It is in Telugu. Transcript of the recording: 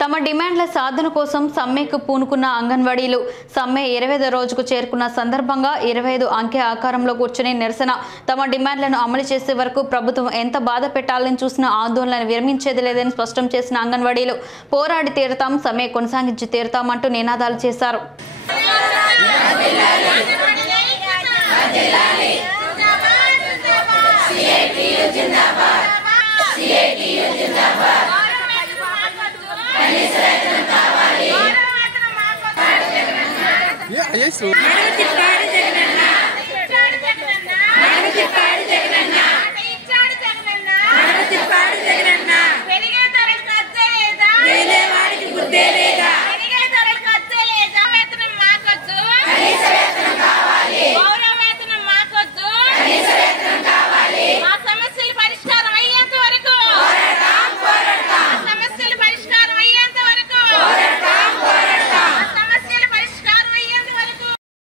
తమ డిమాండ్ల సాధన కోసం సమ్మెకు పూనుకున్న అంగన్వాడీలు సమ్మె 25వ రోజుకు చేరుకున్న సందర్భంగా 25 అంకె ఆకారంలో కూర్చుని నిరసన తమ డిమాండ్లను అమలు చేసే వరకు ప్రభుత్వం ఎంత బాధ పెట్టాలని చూసిన ఆందోళనను విరమించేది లేదని స్పష్టం చేసిన అంగన్వాడీలు పోరాడి తీరుతాం, సమ్మె కొనసాగించి తీరుతామంటూ నినాదాలు చేశారు. Yeah, yes, sir.